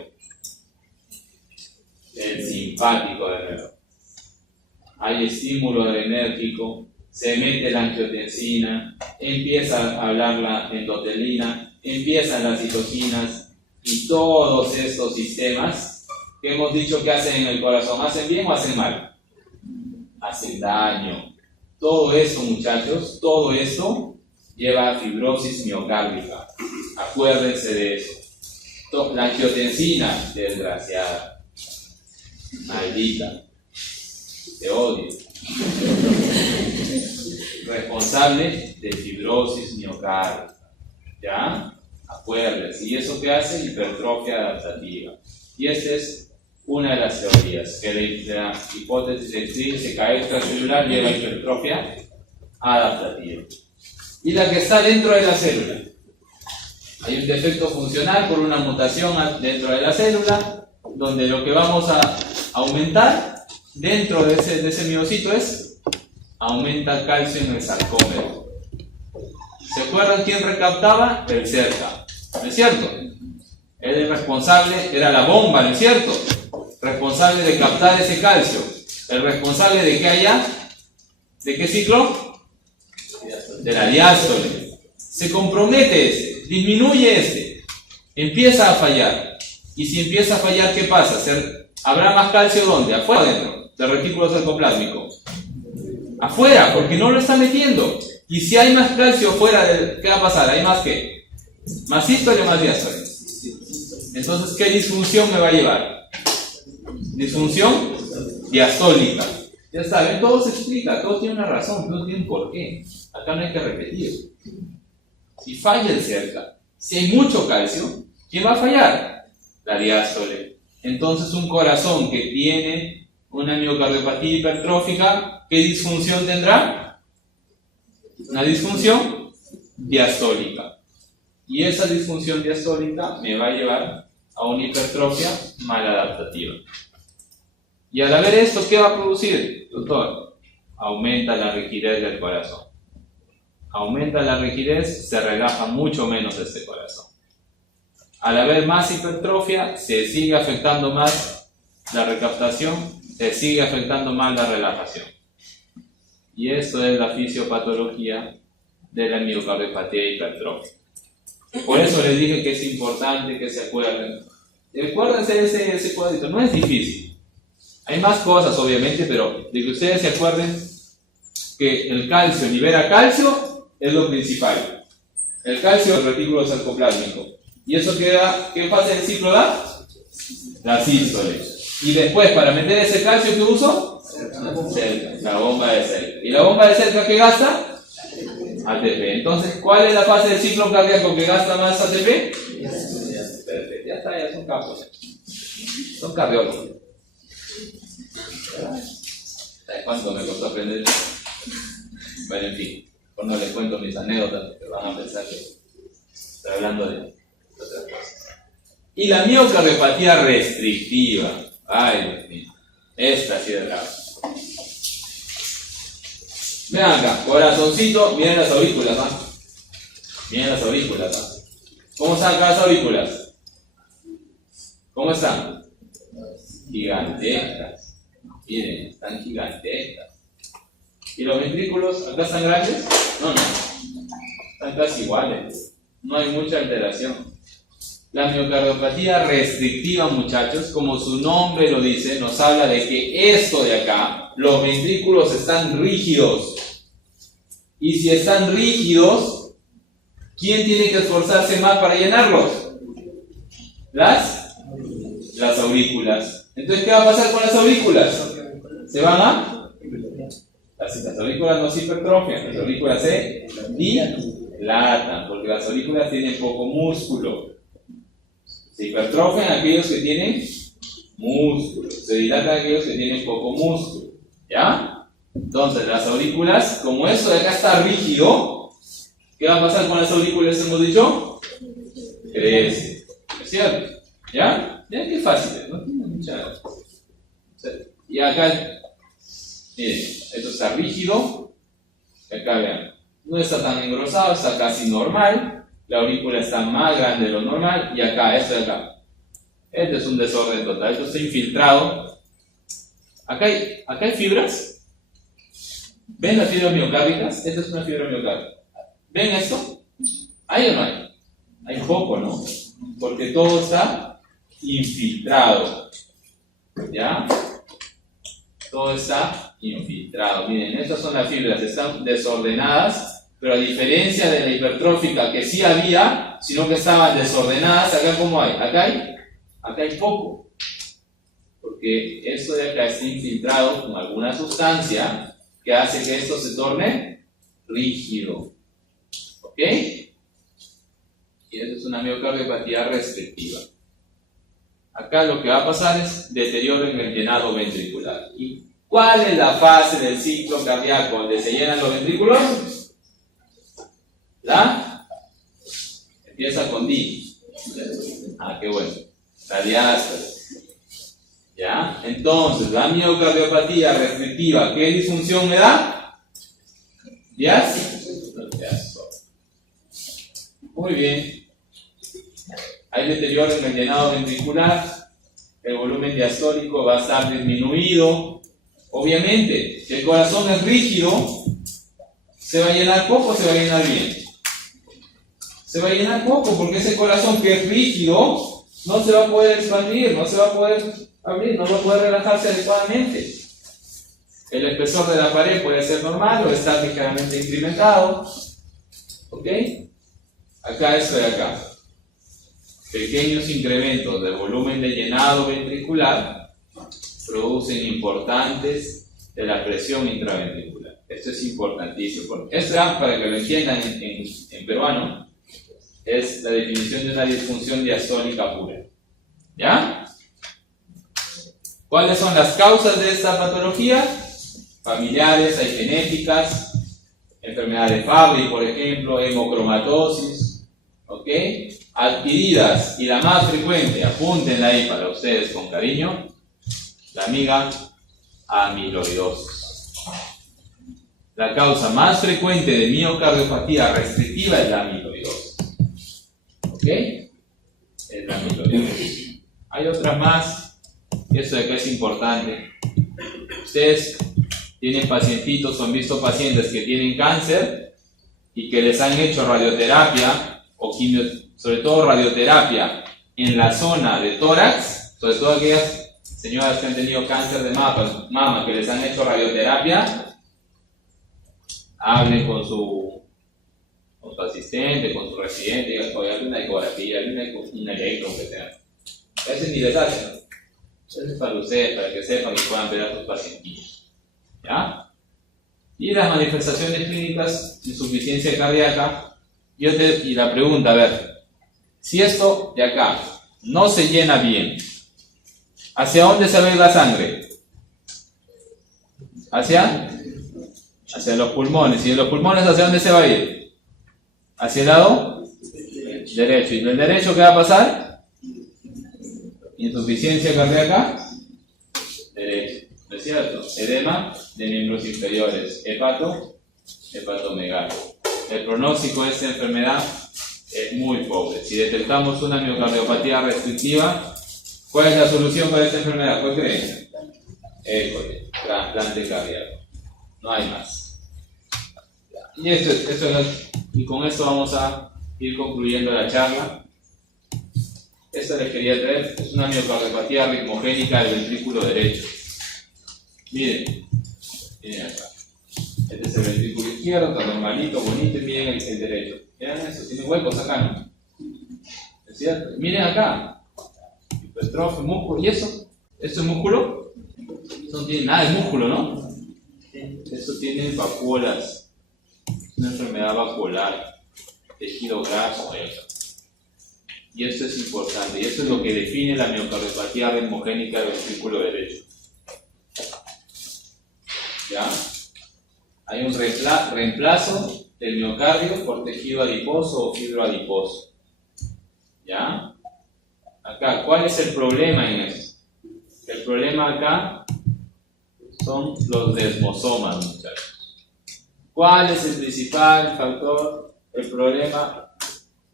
El simpático de nuevo. Hay estímulo adrenérgico, se mete la angiotensina, empieza a hablar la endotelina, empiezan las citoquinas y todos estos sistemas que hemos dicho que hacen en el corazón, ¿hacen bien o hacen mal? Hacen daño. Todo esto, muchachos, todo esto lleva a fibrosis miocárdica. Acuérdense de eso. La angiotensina, desgraciada, maldita, te odio. Responsable de fibrosis miocárdica. ¿Ya? Acuérdense. ¿Y eso qué hace? Hipertrofia adaptativa. Y esta es una de las teorías, que la hipótesis extrínseca extracelular lleva a hipertrofia adaptativa. Y la que está dentro de la célula. Hay un defecto funcional por una mutación dentro de la célula, donde lo que vamos a aumentar dentro de ese miocito es, aumenta el calcio en el sarcómero. ¿Se acuerdan quién recaptaba? El cerca, ¿no es cierto? Él es responsable, era la bomba, ¿no es cierto? Responsable de captar ese calcio. El responsable de que haya, ¿de qué ciclo? De la diástole. Se compromete disminuye empieza a fallar. Y si empieza a fallar, ¿qué pasa? ¿Habrá más calcio dónde? ¿Afuera o adentro del retículo sarcoplásmico? Afuera, porque no lo está metiendo. Y si hay más calcio fuera, ¿qué va a pasar? ¿Hay más qué? ¿Más sístole o más diástole? Entonces, ¿qué disfunción me va a llevar? Disfunción diastólica. Ya saben, todo se explica, todo tiene una razón, todo tiene un porqué. Acá no hay que repetir. Si falla el cerca, si hay mucho calcio, ¿quién va a fallar? La diástole. Entonces, un corazón que tiene una miocardiopatía hipertrófica, ¿qué disfunción tendrá? Una disfunción diastólica. Y esa disfunción diastólica me va a llevar a una hipertrofia maladaptativa. Y al haber esto, ¿qué va a producir, doctor? Aumenta la rigidez del corazón. Aumenta la rigidez, se relaja mucho menos este corazón. al haber más hipertrofia, se sigue afectando más la recaptación, se sigue afectando más la relajación. Y esto es la fisiopatología de la miocardiopatía hipertrófica. Por eso les dije que es importante que se acuerden. Recuérdense ese cuadrito, no es difícil. Hay más cosas, obviamente, pero de que ustedes se acuerden que el calcio libera calcio es lo principal. El calcio es el retículo sarcoplásmico. ¿Y eso queda? ¿Qué fase del ciclo da? La sístole. Y después, para meter ese calcio, ¿qué uso? Cerca, la bomba de cerca. ¿Y la bomba de cerca qué gasta? ATP. Entonces, ¿cuál es la fase del ciclo cardíaco que gasta más ATP? Perfecto, ya está, ya son capos. Son cardiólogos. ¿Sabes cuánto me costó aprender eso? Bueno, en fin, por no les cuento mis anécdotas, que van a pensar que estoy hablando de otras cosas. Y la miocardiopatía restrictiva. Ay, Dios mío. Esta sí es grave. Vean acá, corazoncito, miren las aurículas, ¿ah? Miren las aurículas, ¿ah? ¿Cómo están acá las aurículas? ¿Cómo están? Gigantescas. Miren, están gigantescas. ¿Y los ventrículos acá están grandes? No. Están casi iguales. No hay mucha alteración. La miocardiopatía restrictiva, muchachos, como su nombre lo dice, nos habla de que esto de acá, los ventrículos están rígidos. Y si están rígidos, ¿quién tiene que esforzarse más para llenarlos? Las aurículas. Entonces, ¿qué va a pasar con las aurículas? ¿Se van a? Las aurículas no se hipertrofian, las aurículas se dilatan, porque las aurículas tienen poco músculo. Se hipertrofian aquellos que tienen músculo, se dilatan aquellos que tienen poco músculo. ¿Ya? Entonces, las aurículas, como esto de acá está rígido, ¿qué va a pasar con las aurículas? Hemos dicho, crece. ¿Es cierto? ¿Ya? Ya que fácil, no tiene mucha. Y acá, miren, esto está rígido. Acá vean, no está tan engrosado, está casi normal. La aurícula está más grande de lo normal. Y acá, esto de acá. Este es un desorden total. Esto está infiltrado. Acá hay fibras. ¿Ven las fibras miocárdicas? Esta es una fibra miocárdica. ¿Ven esto? ¿Hay o no hay? Hay poco, ¿no? Porque todo está infiltrado. ¿Ya? Todo está infiltrado. Miren, estas son las fibras, están desordenadas, pero a diferencia de la hipertrófica que sí había, sino que estaban desordenadas, acá ¿cómo hay? Acá hay poco. Porque esto de acá está infiltrado con alguna sustancia que hace que esto se torne rígido. ¿Ok? Y eso es una miocardiopatía restrictiva. Acá lo que va a pasar es deterioro en el llenado ventricular. ¿Y cuál es la fase del ciclo cardíaco donde se llenan los ventrículos? Empieza con D. Qué bueno. La diástole. ¿Ya? Entonces, la miocardiopatía restrictiva, ¿qué disfunción me da? Diástole. Muy bien. Hay deterioro en el llenado ventricular, el volumen diastólico va a estar disminuido. Obviamente, si el corazón es rígido, ¿se va a llenar poco o se va a llenar bien? Se va a llenar poco, porque ese corazón que es rígido no se va a poder expandir, no se va a poder abrir, no va a poder relajarse adecuadamente. El espesor de la pared puede ser normal o estar ligeramente incrementado. ¿Ok? Acá, esto de acá. Pequeños incrementos del volumen de llenado ventricular producen importantes de la presión intraventricular. Esto es importantísimo. Esto, para que lo entiendan en peruano, es la definición de una disfunción diastólica pura. ¿Ya? ¿Cuáles son las causas de esta patología? Familiares, hay genéticas, enfermedad de Fabry, por ejemplo, hemocromatosis, ¿ok? Adquiridas, y la más frecuente, apúntenla ahí para ustedes con cariño, la amiga amiloidosis. La causa más frecuente de miocardiopatía restrictiva es la amiloidosis. ¿Ok? Es la microbiología. Hay otras más, eso de acá es importante. Ustedes tienen pacientitos o han visto pacientes que tienen cáncer y que les han hecho radioterapia o sobre todo radioterapia en la zona de tórax, sobre todo aquellas señoras que han tenido cáncer de mama que les han hecho radioterapia. Hablen con su asistente, con su residente, digan, oye, hazle una ecografía, hazle un electro, que sea. A veces ni les hacen, ¿no? Eso es para ustedes, para que sepan y puedan ver a sus pacientes. ¿Ya? Y las manifestaciones clínicas, insuficiencia cardíaca, y la pregunta, a ver, si esto de acá no se llena bien, ¿hacia dónde se va a ir la sangre? Hacia los pulmones. ¿Y de los pulmones hacia dónde se va a ir? Hacia el lado derecho. ¿Y en el derecho qué va a pasar? Insuficiencia cardíaca derecha. ¿No es cierto? Edema de miembros inferiores. Hepatomegalia. El pronóstico de esta enfermedad es muy pobre. Si detectamos una miocardiopatía restrictiva, ¿cuál es la solución para esta enfermedad? ¿Cuál creen? Trasplante cardíaco. No hay más. Y con esto vamos a ir concluyendo la charla. Esta les quería traer, es una miocardiopatía ritmogénica del ventrículo derecho. Miren acá. Este es el ventrículo izquierdo, está normalito, bonito, y miren el derecho. Miren eso, tiene huecos acá, ¿no? ¿Es cierto? Miren acá. Hipertrofia, músculo. ¿Y eso? ¿Esto es músculo? Eso no tiene nada de músculo, ¿no? Eso tiene vacuolas. Es una enfermedad vacuolar. Tejido graso. Y esto es importante. Y esto es lo que define la miocardiopatía ritmogénica del ventrículo derecho. ¿Ya? Hay un reemplazo del miocardio por tejido adiposo o fibroadiposo. ¿Ya? Acá, ¿cuál es el problema en eso? El problema acá son los desmosomas, muchachos. ¿Cuál es el principal factor? El problema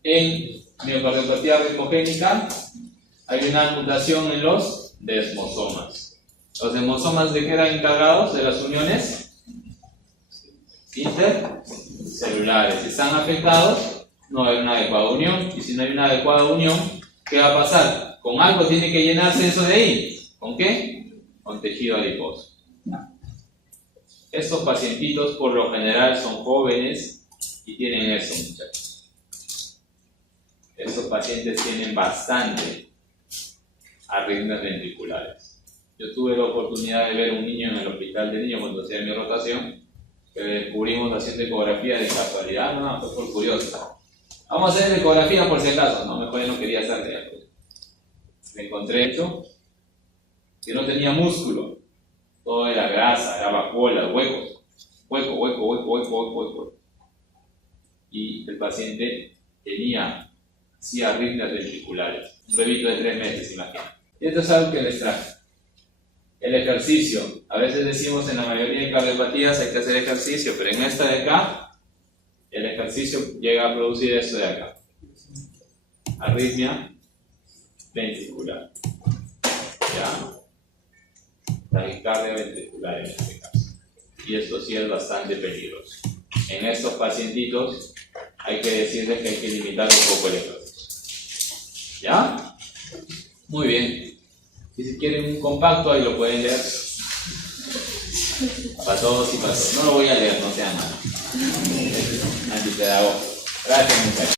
en miocardiopatía ritmogénica, hay una mutación en los desmosomas. ¿Los desmosomas de qué eran encargados? De las uniones intercelulares. Si están afectados, no hay una adecuada unión. Y si no hay una adecuada unión, ¿qué va a pasar? Con algo tiene que llenarse eso de ahí. ¿Con qué? Con tejido adiposo. Estos pacientitos por lo general son jóvenes y tienen eso, muchachos. Estos pacientes tienen bastante arritmias ventriculares. Yo tuve la oportunidad de ver un niño en el hospital de niños cuando hacía mi rotación, que descubrimos haciendo ecografía de casualidad. No, fue por curioso. Vamos a hacer ecografía por si acaso. No, mejor yo no quería hacerle. Me encontré hecho que no tenía músculo. Todo era grasa, era vacuola, huecos. Hueco. Y el paciente tenía arritmias ventriculares. Un bebito de 3 meses, imagínate. Y esto es algo que les traje. El ejercicio. A veces decimos en la mayoría de cardiopatías hay que hacer ejercicio, pero en esta de acá, el ejercicio llega a producir esto de acá. Arritmia ventricular. ¿Ya? Taquicardia ventricular en este caso. Y esto sí es bastante peligroso. En estos pacientitos hay que decirles que hay que limitar un poco el ejercicio. ¿Ya? Muy bien. Y si quieren un compacto, ahí lo pueden leer. Para todos y para todos. No lo voy a leer, no sean malos. Antipedagogo. Gracias, muchachos.